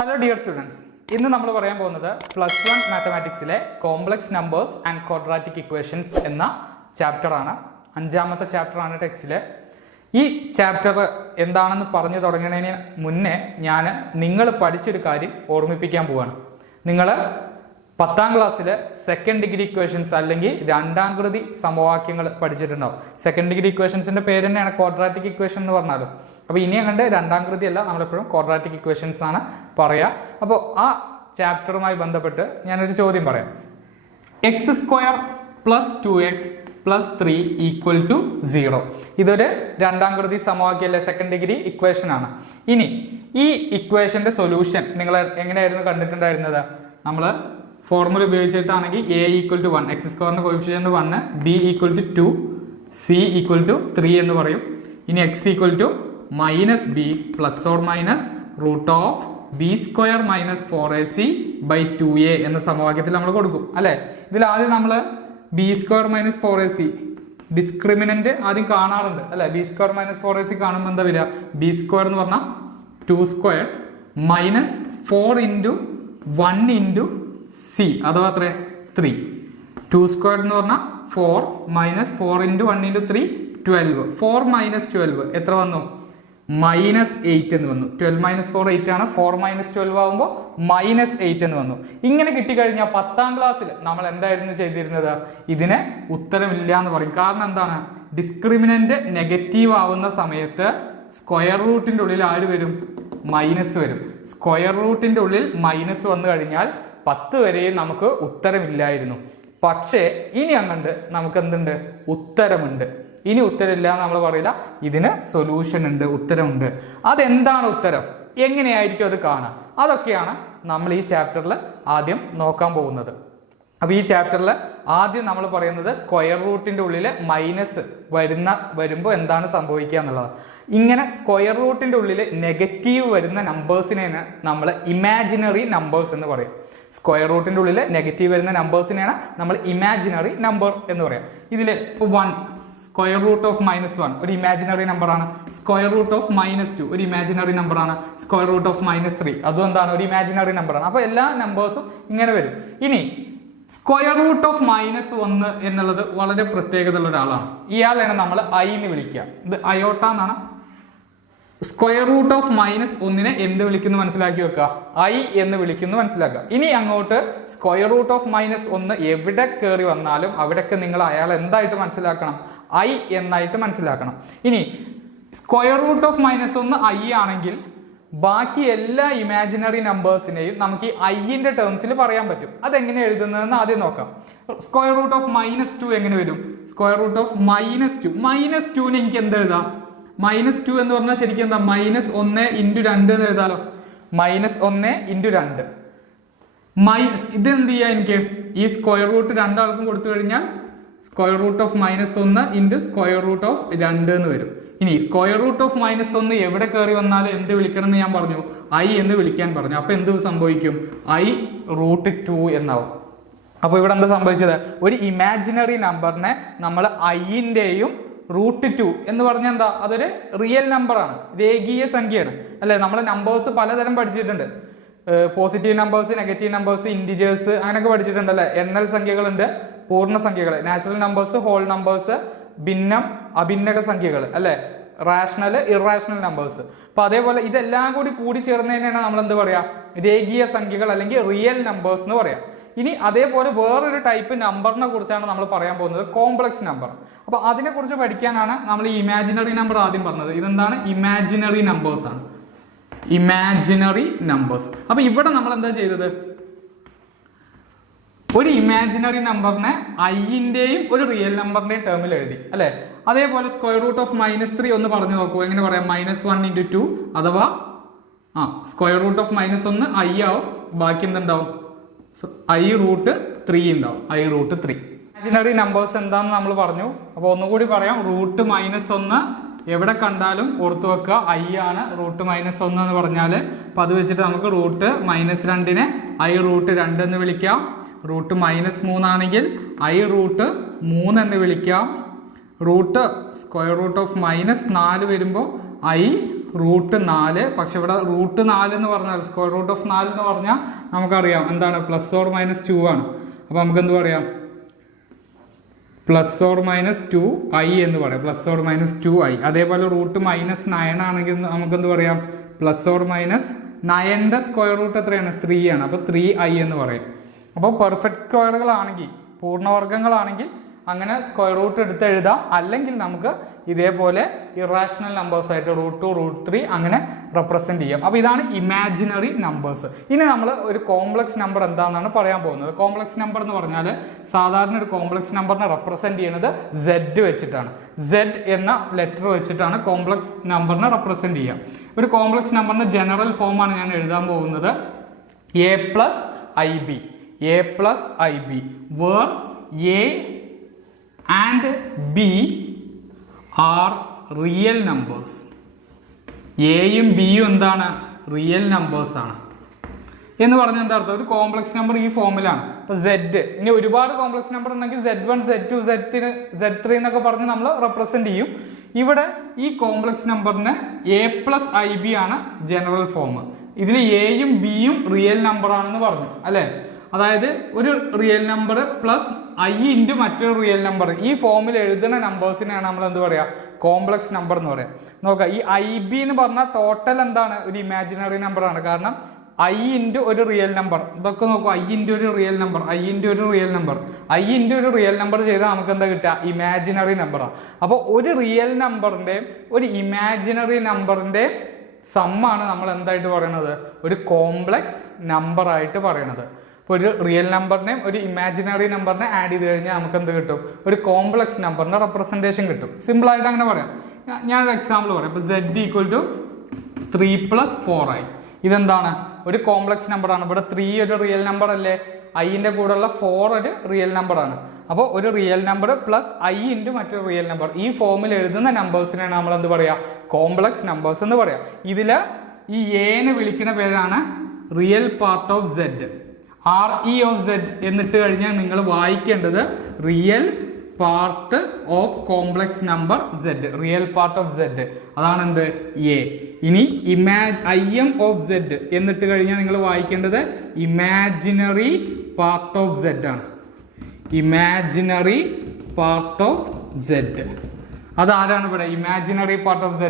Hello dear students, ഇന്ന് നമ്മൾ പറയാൻ പോകുന്നത് +1 മാത്തമാറ്റിക്സിലെ complex numbers and quadratic equations എന്ന ചാപ്റ്ററാണ്. 5ാമത്തെ ചാപ്റ്ററാണ് ടെക്സ്റ്റിലെ. ഈ ചാപ്റ്റർ എന്താണെന്ന് പറഞ്ഞു തുടങ്ങുന്നതിന് മുന്നേ നിങ്ങൾ പഠിച്ചൊരു കാര്യം ഓർമ്മിപ്പിക്കാൻ പോവുകയാണ്. നിങ്ങൾ 10ാം ക്ലാസ്സിൽ സെക്കൻഡ് ഡിഗ്രി ഇക്വേഷൻസ് അല്ലെങ്കിൽ രണ്ടാംകൃതി സമവാക്യങ്ങൾ പഠിച്ചിട്ടുണ്ടാവും. സെക്കൻഡ് ഡിഗ്രി ഇക്വേഷൻസിന്റെ പേര് തന്നെയാണ് ക്വാഡ്രാറ്റിക് ഇക്വേഷൻ എന്ന് പറഞ്ഞാലും. അപ്പോൾ ഇനി അങ്ങോട്ട് രണ്ടാംകൃതി അല്ല, നമ്മളെപ്പോഴും ക്വാഡ്രാറ്റിക് ഇക്വേഷൻസ് ആണ് പറയുക. അപ്പോൾ ആ ചാപ്റ്ററുമായി ബന്ധപ്പെട്ട് ഞാനൊരു ചോദ്യം പറയാം. x² + 2x + 3 = 0. ഇതൊരു രണ്ടാംകൃതി സമവാക്യമല്ലേ, സെക്കൻഡ് ഡിഗ്രി ഇക്വേഷൻ ആണ്. ഇനി ഈ ഇക്വേഷന്റെ സൊല്യൂഷൻ നിങ്ങൾ എങ്ങനെയായിരുന്നു കണ്ടിട്ടുണ്ടായിരുന്നത്? നമ്മൾ ഫോർമുല ഉപയോഗിച്ചിട്ടാണെങ്കിൽ a = 1, x² coefficient 1, b = 2, c = 3 എന്ന് പറയും. ഇനി x = -b ± √b² - 4ac/2a എന്ന സമവാക്യത്തിൽ നമ്മൾ കൊടുക്കും അല്ലെ. ഇതിൽ ആദ്യം നമ്മൾ b² - 4ac ഡിസ്ക്രിമിനന്റ് ആദ്യം കാണാറുണ്ട് അല്ലെ. b² - 4ac കാണുമ്പോൾ എന്താ വരിക? b² എന്ന് പറഞ്ഞാൽ 2² -4 × 1 × c അഥവാ എത്ര? 3. 2² എന്ന് പറഞ്ഞാൽ 4 -4 × 1 × 3 12. 4 - 12 എത്ര വന്നു? -8 എന്ന് വന്നു. 12 - 4 8 ആണ്. 4 - 12 ആകുമ്പോൾ -8 എന്ന് വന്നു. ഇങ്ങനെ കിട്ടിക്കഴിഞ്ഞാൽ 10ാം ക്ലാസ്സിൽ നമ്മൾ എന്തായിരുന്നു ചെയ്തിരുന്നത്? ഇതിന് ഉത്തരമില്ല എന്ന് പറയും. കാരണം എന്താണ്? ഡിസ്ക്രിമിനന്റ് നെഗറ്റീവ് ആവുന്ന സമയത്ത് സ്ക്വയർ റൂട്ടിന്റെ ഉള്ളിൽ ആര് വരും? മൈനസ് വരും. സ്ക്വയർ റൂട്ടിന്റെ ഉള്ളിൽ മൈനസ് വന്നു കഴിഞ്ഞാൽ 10 വരെയും നമുക്ക് ഉത്തരമില്ലായിരുന്നു. പക്ഷേ ഇനി അങ്ങണ്ട് നമുക്ക് എന്തുണ്ട്? ഉത്തരമുണ്ട്. ഇനി ഉത്തരമില്ല നമ്മൾ പറയില്ല, ഇതിന് സൊല്യൂഷൻ ഉണ്ട്, ഉത്തരമുണ്ട്. അതെന്താണ് ഉത്തരം? എങ്ങനെയായിരിക്കും അത് കാണാം? അതൊക്കെയാണ് നമ്മൾ ഈ ചാപ്റ്ററിൽ ആദ്യം നോക്കാൻ പോകുന്നത്. അപ്പോൾ ഈ ചാപ്റ്ററിൽ ആദ്യം നമ്മൾ പറയുന്നത് സ്ക്വയർ റൂട്ടിന്റെ ഉള്ളിൽ മൈനസ് വരുമ്പോൾ എന്താണ് സംഭവിക്കുക എന്നുള്ളതാണ്. ഇങ്ങനെ സ്ക്വയർ റൂട്ടിന്റെ ഉള്ളിൽ നെഗറ്റീവ് വരുന്ന നമ്പേഴ്സിനെ നമ്മൾ ഇമാജിനറി നമ്പേഴ്സ് എന്ന് പറയും. സ്ക്വയർ റൂട്ടിന്റെ ഉള്ളിൽ നെഗറ്റീവ് വരുന്ന നമ്പേഴ്സിനെയാണ് നമ്മൾ ഇമാജിനറി നമ്പർ എന്ന് പറയാം. ഇതിൽ 1 സ്ക്വയർ റൂട്ട് ഓഫ് -1 ഒരു ഇമാജിനറി നമ്പർ ആണ്. സ്ക്വയർ റൂട്ട് ഓഫ് -2 ഒരു ഇമാജിനറി നമ്പർ ആണ്. സ്ക്വയർ റൂട്ട് ഓഫ് -3 അതും എന്താണ്? ഒരു ഇമാജിനറി നമ്പർ ആണ്. അപ്പോൾ എല്ലാ നമ്പേഴ്സും ഇങ്ങനെ വരും. ഇനി സ്ക്വയർ റൂട്ട് ഓഫ് -1 എന്നുള്ളത് വളരെ പ്രത്യേകത ഉള്ള ഒരാളാണ്. ഇയാളാണ് നമ്മൾ i എന്ന് വിളിക്കുക. ഇത് അയോട്ട എന്നാണ്. സ്ക്വയർ റൂട്ട് ഓഫ് -1 എന്ത് വിളിക്കുന്നു മനസ്സിലാക്കി വെക്കുക? i എന്ന് വിളിക്കുന്നു മനസ്സിലാക്കുക. ഇനി അങ്ങോട്ട് സ്ക്വയർ റൂട്ട് ഓഫ് -1 എവിടെ കയറി വന്നാലും അവിടെയൊക്കെ നിങ്ങൾ അയാൾ എന്തായിട്ട് മനസ്സിലാക്കണം? i എന്നായിട്ട് മനസ്സിലാക്കണം. ഇനി സ്ക്വയർ റൂട്ട് ഓഫ് -1 i ആണെങ്കിൽ ബാക്കി എല്ലാ ഇമാജിനറി നമ്പേഴ്സിനെയും നമുക്ക് ഈ iന്റെ ടേംസിൽ പറയാൻ പറ്റും. അതെങ്ങനെ എഴുതുന്നതെന്ന് ആദ്യം നോക്കാം. സ്ക്വയർ റൂട്ട് ഓഫ് -2 എങ്ങനെ വരും? സ്ക്വയർ റൂട്ട് ഓഫ് -2 എനിക്ക് എന്ത് എഴുതാം? -2 എന്ന് പറഞ്ഞാൽ ശരിക്കും എന്താ? -1 × 2 എന്ന് എഴുതാലോ. -1 × 2 ഇത് എന്ത് ചെയ്യാം? എനിക്ക് ഈ സ്ക്വയർ റൂട്ട് രണ്ടാൾക്കും കൊടുത്തു കഴിഞ്ഞാൽ square root of -1 × square root of 2 എന്ന് വരും. ഇനി സ്ക്വയർ റൂട്ട് ഓഫ് -1 എവിടെ കയറി വന്നാലും എന്ത് വിളിക്കണം എന്ന് ഞാൻ പറഞ്ഞു? i എന്ന് വിളിക്കാൻ പറഞ്ഞു. അപ്പൊ എന്ത് സംഭവിക്കും? i√2 എന്നാവും. അപ്പൊ ഇവിടെ എന്താ സംഭവിച്ചത്? ഒരു ഇമാജിനറി നമ്പറിനെ നമ്മൾ iന്റെയും √2 എന്ന് പറഞ്ഞാൽ എന്താ? അതൊരു റിയൽ നമ്പറാണ്, രേഖീയ സംഖ്യയാണ് അല്ലെ. നമ്മൾ നമ്പേഴ്സ് പലതരം പഠിച്ചിട്ടുണ്ട്. Positive numbers, negative numbers, integers അങ്ങനെയൊക്കെ പഠിച്ചിട്ടുണ്ട് അല്ലെ. എണ്ണൽ സംഖ്യകളുണ്ട്, പൂർണ്ണസംഖ്യകൾ, നാച്ചുറൽ നമ്പേഴ്സ്, ഹോൾ നമ്പേഴ്സ്, ഭിന്നം അഭിന്നക സംഖ്യകൾ അല്ലെ, റാഷണൽ ഇറാഷണൽ നമ്പേഴ്സ്. അപ്പൊ അതേപോലെ ഇതെല്ലാം കൂടി ചേർന്നതിനാണ് നമ്മൾ എന്ത് പറയാ? രേഖീയ സംഖ്യകൾ അല്ലെങ്കിൽ റിയൽ നമ്പേഴ്സ് എന്ന് പറയാം. ഇനി അതേപോലെ വേറൊരു ടൈപ്പ് നമ്പറിനെ കുറിച്ചാണ് നമ്മൾ പറയാൻ പോകുന്നത്, കോംപ്ലക്സ് നമ്പർ. അപ്പൊ അതിനെ കുറിച്ച് പഠിക്കാനാണ് നമ്മൾ ഈ ഇമാജിനറി നമ്പർ ആദ്യം പറഞ്ഞത്. ഇതെന്താണ്? ഇമാജിനറി നമ്പേഴ്സ് ആണ്. Imaginary numbers. അപ്പൊ ഇവിടെ നമ്മൾ എന്താ ചെയ്തത്? ഒരു ഇമാജിനറി നമ്പറിനെ iന്റെയും ഒരു റിയൽ നമ്പറിന്റെയും ടേമിൽ എഴുതി അല്ലെ. അതേപോലെ സ്ക്വയർ റൂട്ട് ഓഫ് -3 ഒന്ന് പറഞ്ഞു നോക്കൂ. എങ്ങനെ പറയാം? -1 × 2 അഥവാ സ്ക്വയർ റൂട്ട് ഓഫ് -1 i ആവും. ബാക്കി എന്തുണ്ടാവും? i√3 ഉണ്ടാവും. i√3. ഇമാജിനറി നമ്പേഴ്സ് എന്താണെന്ന് നമ്മൾ പറഞ്ഞു. അപ്പോൾ ഒന്നുകൂടി പറയാം. √-1 എവിടെ കണ്ടാലും ഓർത്തു വെക്കുക, i ആണ്. √-1 എന്ന് പറഞ്ഞാൽ അപ്പൊ അത് വെച്ചിട്ട് നമുക്ക് √-2നെ i√2 എന്ന് വിളിക്കാം. √-3 ആണെങ്കിൽ i√3 എന്ന് വിളിക്കാം. സ്ക്വയർ റൂട്ട് ഓഫ് -4 വരുമ്പോൾ i √4. പക്ഷെ ഇവിടെ √4 എന്ന് പറഞ്ഞാൽ സ്ക്വയർ റൂട്ട് ഓഫ് 4 എന്ന് പറഞ്ഞാൽ നമുക്കറിയാം എന്താണ് +or-2 ആണ്. അപ്പോൾ നമുക്ക് എന്ത് പറയാം, +or-2i എന്ന് പറയാം, +or-2i. അതേപോലെ √-9 ആണെങ്കിൽ നമുക്കെന്ത് പറയാം, +or-9ന്റെ സ്ക്വയർ റൂട്ട് എത്രയാണ്, 3 ആണ്. അപ്പോൾ 3i എന്ന് പറയും. അപ്പോൾ പെർഫെക്റ്റ് സ്ക്വയറുകളാണെങ്കിൽ, പൂർണ്ണവർഗ്ഗങ്ങളാണെങ്കിൽ അങ്ങനെ സ്ക്വയർ റൂട്ട് എടുത്ത് എഴുതാം. അല്ലെങ്കിൽ നമുക്ക് ഇതേപോലെ ഇറാഷണൽ നമ്പേഴ്സ് ആയിട്ട് √2, √3 അങ്ങനെ റെപ്രസെന്റ് ചെയ്യാം. അപ്പോൾ ഇതാണ് ഇമാജിനറി നമ്പേഴ്സ്. ഇനി നമ്മൾ ഒരു കോംപ്ലക്സ് നമ്പർ എന്താണെന്നാണ് പറയാൻ പോകുന്നത്. കോംപ്ലക്സ് നമ്പർ എന്ന് പറഞ്ഞാൽ സാധാരണ ഒരു കോംപ്ലക്സ് നമ്പറിനെ റെപ്രസെന്റ് ചെയ്യുന്നത് Z വെച്ചിട്ടാണ്. Z എന്ന ലെറ്റർ വെച്ചിട്ടാണ് കോംപ്ലക്സ് നമ്പറിനെ റെപ്രസെന്റ് ചെയ്യുക. ഒരു കോംപ്ലക്സ് നമ്പറിന്റെ ജനറൽ ഫോമാണ് ഞാൻ എഴുതാൻ പോകുന്നത്, a+ib. a+ib where a and b are real numbers. എയും ബിയും എന്താണ്, റിയൽ നമ്പേഴ്സ് ആണ് എന്ന് പറഞ്ഞാൽ എന്താ അർത്ഥം, ഒരു കോംപ്ലക്സ് നമ്പർ ഈ ഫോമിലാണ്. ഇപ്പൊ Z, ഇനി ഒരുപാട് കോംപ്ലക്സ് നമ്പർ ഉണ്ടെങ്കിൽ Z1, Z2, Z3 എന്നൊക്കെ പറഞ്ഞ് നമ്മൾ റെപ്രസെന്റ് ചെയ്യും. ഇവിടെ ഈ കോംപ്ലക്സ് നമ്പറിന് a+ib ആണ് ജനറൽ ഫോം. ഇതിൽ എയും ബിയും റിയൽ നമ്പർ ആണെന്ന് പറഞ്ഞു അല്ലെ. അതായത് ഒരു real number plus i into മറ്റൊരു റിയൽ നമ്പർ, ഈ ഫോമിൽ എഴുതുന്ന നമ്പേഴ്സിനെയാണ് നമ്മൾ എന്ത് പറയാ, കോംപ്ലക്സ് നമ്പർ എന്ന് പറയാം. നോക്കുക, ഈ IB എന്ന് പറഞ്ഞാൽ ടോട്ടൽ എന്താണ്, ഒരു ഇമാജിനറി നമ്പർ ആണ്. കാരണം i ഇൻറ്റു ഒരു റിയൽ നമ്പർ, ഇതൊക്കെ നോക്കുക, i ഇൻറ്റു ഒരു റിയൽ നമ്പർ, i ഇൻറ്റു ഒരു റിയൽ നമ്പർ, i ഇൻറ്റു ഒരു റിയൽ നമ്പർ ചെയ്താൽ നമുക്ക് എന്താ കിട്ടുക, ഇമാജിനറി നമ്പറാണ്. അപ്പോൾ ഒരു റിയൽ നമ്പറിൻ്റെയും ഒരു ഇമാജിനറി നമ്പറിൻ്റെയും സമ്മാണ് നമ്മൾ എന്തായിട്ട് പറയുന്നത്, ഒരു കോംപ്ലക്സ് നമ്പർ ആയിട്ട് പറയുന്നത്. ഒരു റിയൽ നമ്പറിനെയും ഒരു ഇമാജിനറി നമ്പറിനെ ആഡ് ചെയ്ത് കഴിഞ്ഞാൽ നമുക്ക് എന്ത് കിട്ടും, ഒരു കോംപ്ലക്സ് നമ്പറിന്റെ റെപ്രസെന്റേഷൻ കിട്ടും. സിമ്പിൾ ആയിട്ട് അങ്ങനെ പറയാം. ഞാനൊരു എക്സാമ്പിൾ പറയാം. ഇപ്പോൾ Z = 3 + 4i. ഇതെന്താണ്, ഒരു കോംപ്ലക്സ് നമ്പർ ആണ്. ഇവിടെ 3 ഒരു റിയൽ നമ്പർ അല്ലേ, ഐന്റെ കൂടെയുള്ള 4 ഒരു റിയൽ നമ്പർ ആണ്. അപ്പോൾ ഒരു real number plus i into മറ്റൊരു റിയൽ നമ്പർ, ഈ ഫോമിൽ എഴുതുന്ന നമ്പേഴ്സിനാണ് നമ്മൾ എന്ത് പറയാ, കോംപ്ലക്സ് നമ്പേഴ്സ് എന്ന് പറയാം. ഇതിൽ ഈ എനെ വിളിക്കുന്ന പേരാണ് real part of Z. RE of Z എന്നിട്ട് കഴിഞ്ഞാൽ നിങ്ങൾ വായിക്കേണ്ടത് real part of complex number Z, real part of Z, അതാണ് എന്ത്, A. ഇനി IM ഓഫ് Z എന്നിട്ട് കഴിഞ്ഞാൽ നിങ്ങൾ വായിക്കേണ്ടത് ഇമാജിനറി പാർട്ട് ഓഫ് Z ആണ്. ഇമാജിനറി പാർട്ട് ഓഫ് Z അതാരാണ് ഇവിടെ, imaginary part of Z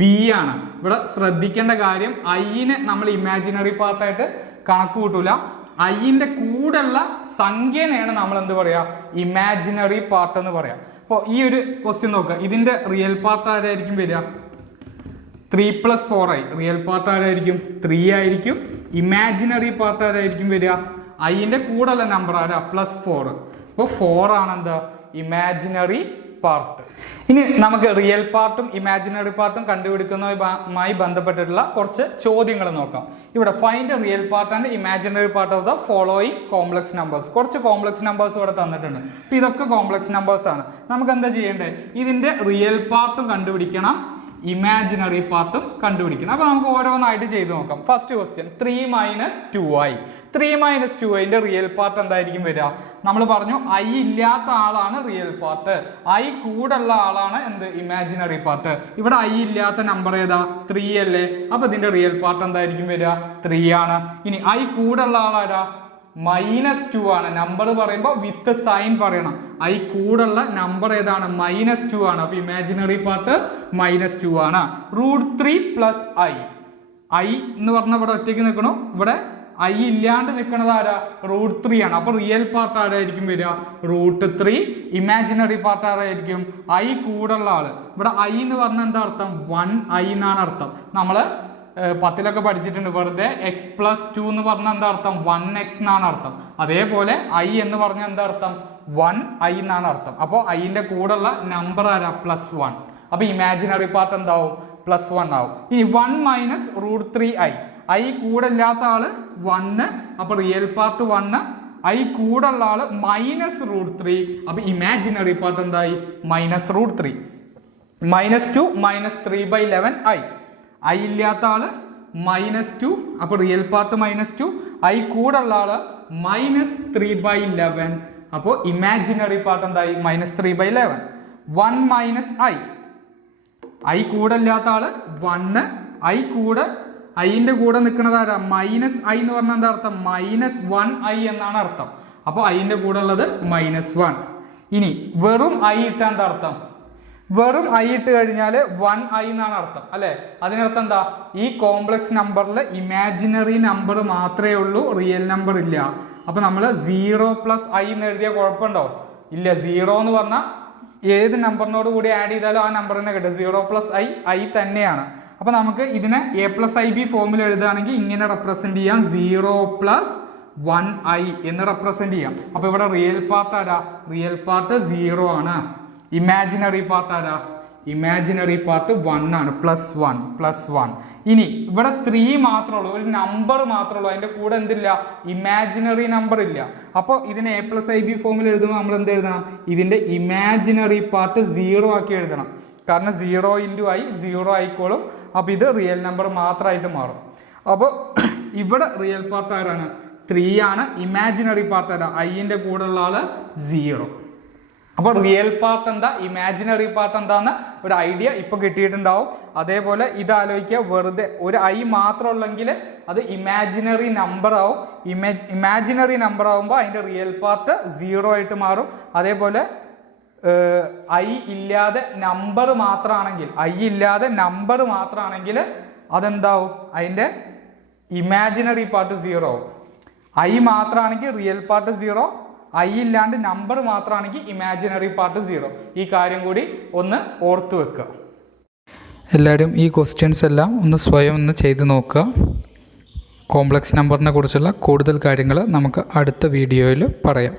B ആണ്. ഇവിടെ ശ്രദ്ധിക്കേണ്ട കാര്യം, ഐനെ നമ്മൾ ഇമാജിനറി പാർട്ടായിട്ട് കണക്ക് കൂട്ടൂല, ഐന്റെ കൂടെയുള്ള സംഖ്യനെയാണ് നമ്മൾ എന്ത് പറയാ, ഇമാജിനറി പാർട്ട് എന്ന് പറയാം. അപ്പോൾ ഈ ഒരു ക്വസ്റ്റ്യൻ നോക്കുക, ഇതിന്റെ റിയൽ പാർട്ട് ആരായിരിക്കും വരിക, 3 + 4i. റിയൽ പാർട്ട് ആരായിരിക്കും, 3 ആയിരിക്കും. ഇമാജിനറി പാർട്ട് ആരായിരിക്കും വരിക, ഐന്റെ കൂടെയുള്ള നമ്പർ ആരാ, +4. അപ്പോൾ 4 ആണ് എന്താ, ഇമാജിനറി പാർട്ട്. ഇനി നമുക്ക് റിയൽ പാർട്ടും ഇമാജിനറി പാർട്ടും കണ്ടുപിടിക്കുന്നതുമായി ബന്ധപ്പെട്ടിട്ടുള്ള കുറച്ച് ചോദ്യങ്ങൾ നോക്കാം. ഇവിടെ find real part and imaginary part of the following complex numbers. കുറച്ച് കോംപ്ലക്സ് നമ്പേഴ്സ് ഇവിടെ തന്നിട്ടുണ്ട്. അപ്പോൾ ഇതൊക്കെ കോംപ്ലക്സ് നമ്പേഴ്സ് ആണ്. നമുക്ക് എന്താ ചെയ്യേണ്ടത്, ഇതിന്റെ റിയൽ പാർട്ടും കണ്ടുപിടിക്കണം, ഇമാജിനറി പാർട്ടും കണ്ടുപിടിക്കണം. അപ്പോൾ നമുക്ക് ഓരോന്നായിട്ട് ചെയ്ത് നോക്കാം. First question, 3 - 2i. 3 - 2iന്റെ റിയൽ പാർട്ട് എന്തായിരിക്കും വരിക, നമ്മൾ പറഞ്ഞു i ഇല്ലാത്ത ആളാണ് റിയൽ പാർട്ട്, i കൂടുള്ള ആളാണ് എന്ത്, ഇമാജിനറി പാർട്ട്. ഇവിടെ i ഇല്ലാത്ത നമ്പർ ഏതാ, 3 അല്ലേ. അപ്പൊ ഇതിന്റെ റിയൽ പാർട്ട് എന്തായിരിക്കും വരിക, 3 ആണ്. ഇനി i കൂടുള്ള ആളാരാ, -2 ആണ്. നമ്പർ പറയുമ്പോൾ വിത്ത് സൈൻ പറയണം. i കൂടുള്ള നമ്പർ ഏതാണ്, -2 ആണ്. അപ്പൊ ഇമാജിനറി പാർട്ട് -2 ആണ്. √3 + i. i എന്ന് പറഞ്ഞ ഇവിടെ ഒറ്റയ്ക്ക് നിൽക്കണു, ഇവിടെ i ഇല്ലാണ്ട് നിൽക്കുന്നത് ആരാ, √3 ആണ്. അപ്പൊ റിയൽ പാർട്ട് ആരായിരിക്കും വരിക, √3. ഇമാജിനറി പാർട്ട് ആരായിരിക്കും, i കൂടുള്ള ആള്. ഇവിടെ i എന്ന് പറഞ്ഞ എന്താ അർത്ഥം, 1i എന്നാണ് അർത്ഥം. നമ്മള് 10ലൊക്കെ പഠിച്ചിട്ടുണ്ട്. വെറുതെ x+2 എന്ന് പറഞ്ഞാൽ എന്താ അർത്ഥം, 1x എന്നാണ് അർത്ഥം. അതേപോലെ i എന്ന് പറഞ്ഞാൽ എന്താ അർത്ഥം, 1i എന്നാണ് അർത്ഥം. അപ്പോൾ iന്റെ കൂടെയുള്ള നമ്പർ ആരാ, +1. അപ്പൊ ഇമാജിനറി പാർട്ട് എന്താവും, +1 ആവും. ഇനി 1 - √3i. i കൂടെ ഇല്ലാത്ത ആള് 1, അപ്പൊ റിയൽ പാർട്ട് 1. i കൂടുള്ള ആള് -√3, അപ്പൊ ഇമാജിനറി പാർട്ട് എന്തായി, -√3. -2 - 3/11i. i ഇല്ലാത്ത ആള് -2, അപ്പൊ റിയൽ പാർട്ട് -2. i കൂടുള്ള ആള് -3/11, അപ്പോൾ ഇമാജിനറി പാർട്ട് എന്തായി, -3/11. 1 - i. ഐ കൂടെ ഇല്ലാത്ത ആള് 1, ഐന്റെ കൂടെ നിൽക്കുന്നത് ആരാ മൈനസ് ഐ എന്ന് പറഞ്ഞാൽ എന്താ അർത്ഥം -1i എന്നാണ് അർത്ഥം. അപ്പോൾ ഐന്റെ കൂടെ ഉള്ളത് -1. ഇനി വെറും ഐ ഇട്ടാൽ എന്താ അർത്ഥം? വെറും ഐ ഇട്ട് കഴിഞ്ഞാൽ 1i എന്നാണ് അർത്ഥം അല്ലെ. അതിനർത്ഥം എന്താ? ഈ കോംപ്ലക്സ് നമ്പറിൽ ഇമാജിനറി നമ്പർ മാത്രമേ ഉള്ളൂ, റിയൽ നമ്പർ ഇല്ല. അപ്പൊ നമ്മൾ 0 + i എന്ന് എഴുതിയ കുഴപ്പമുണ്ടോ? ഇല്ല. 0 എന്ന് പറഞ്ഞാൽ ഏത് നമ്പറിനോട് കൂടി ആഡ് ചെയ്താലും ആ നമ്പർ തന്നെ കിട്ടും. 0 + i തന്നെയാണ്. അപ്പൊ നമുക്ക് ഇതിനെ a+ib ഫോമിൽ എഴുതുകയാണെങ്കിൽ ഇങ്ങനെ റെപ്രസെന്റ് ചെയ്യാം, 0 + 1i എന്ന് റെപ്രസെന്റ് ചെയ്യാം. അപ്പൊ ഇവിടെ റിയൽ പാർട്ട് ആരാ? റിയൽ പാർട്ട് 0 ആണ്. ഇമാജിനറി പാർട്ട് ആരാ? ഇമാജിനറി പാർട്ട് 1 ആണ്. +1. ഇനി ഇവിടെ 3 മാത്രമേ ഉള്ളൂ, ഒരു നമ്പർ മാത്രമേ ഉള്ളൂ, അതിന്റെ കൂടെ എന്തില്ല? ഇമാജിനറി നമ്പർ ഇല്ല. അപ്പോൾ ഇതിനെ a+ib ഫോമിൽ എഴുതുമ്പോൾ നമ്മൾ എന്ത് എഴുതണം? ഇതിന്റെ ഇമാജിനറി പാർട്ട് 0 ആക്കി എഴുതണം. കാരണം 0 × i 0 ആയിക്കോളും. അപ്പൊ ഇത് റിയൽ നമ്പർ മാത്രമായിട്ട് മാറും. അപ്പോൾ ഇവിടെ റിയൽ പാർട്ട് ആരാണ്? 3 ആണ്. ഇമാജിനറി പാർട്ട് ആരാ? ഐന്റെ കൂടെ ഉള്ള ആള് 0. അപ്പോൾ റിയൽ പാർട്ട് എന്താ, ഇമാജിനറി പാർട്ട് എന്താന്ന് ഒരു ഐഡിയ ഇപ്പൊ കിട്ടിയിട്ടുണ്ടാവും. അതേപോലെ ഇത് ആലോചിക്കുക, വെറുതെ ഒരു ഐ മാത്രം ഉള്ളെങ്കിൽ അത് ഇമാജിനറി നമ്പർ ആവും. ഇമാജിനറി നമ്പർ ആവുമ്പോൾ അതിന്റെ റിയൽ പാർട്ട് 0 ആയിട്ട് മാറും. അതേപോലെ ഐ ഇല്ലാതെ നമ്പർ മാത്രമാണെങ്കിൽ അതെന്താവും? അതിന്റെ ഇമാജിനറി പാർട്ട് 0 ആവും. ഐ മാത്രമാണെങ്കിൽ റിയൽ പാർട്ട് 0, ഐ ഇല്ലാണ്ട് നമ്പർ മാത്രമാണെങ്കിൽ ഇമാജിനറി പാർട്ട് 0. ഈ കാര്യം കൂടി ഒന്ന് ഓർത്തു വെക്കുക. എല്ലാവരും ഈ ക്വസ്റ്റ്യൻസ് എല്ലാം സ്വയം ഒന്ന് ചെയ്ത് നോക്കുക. കോംപ്ലക്സ് നമ്പറിനെ കുറിച്ചുള്ള കൂടുതൽ കാര്യങ്ങൾ നമുക്ക് അടുത്ത വീഡിയോയിൽ പറയാം.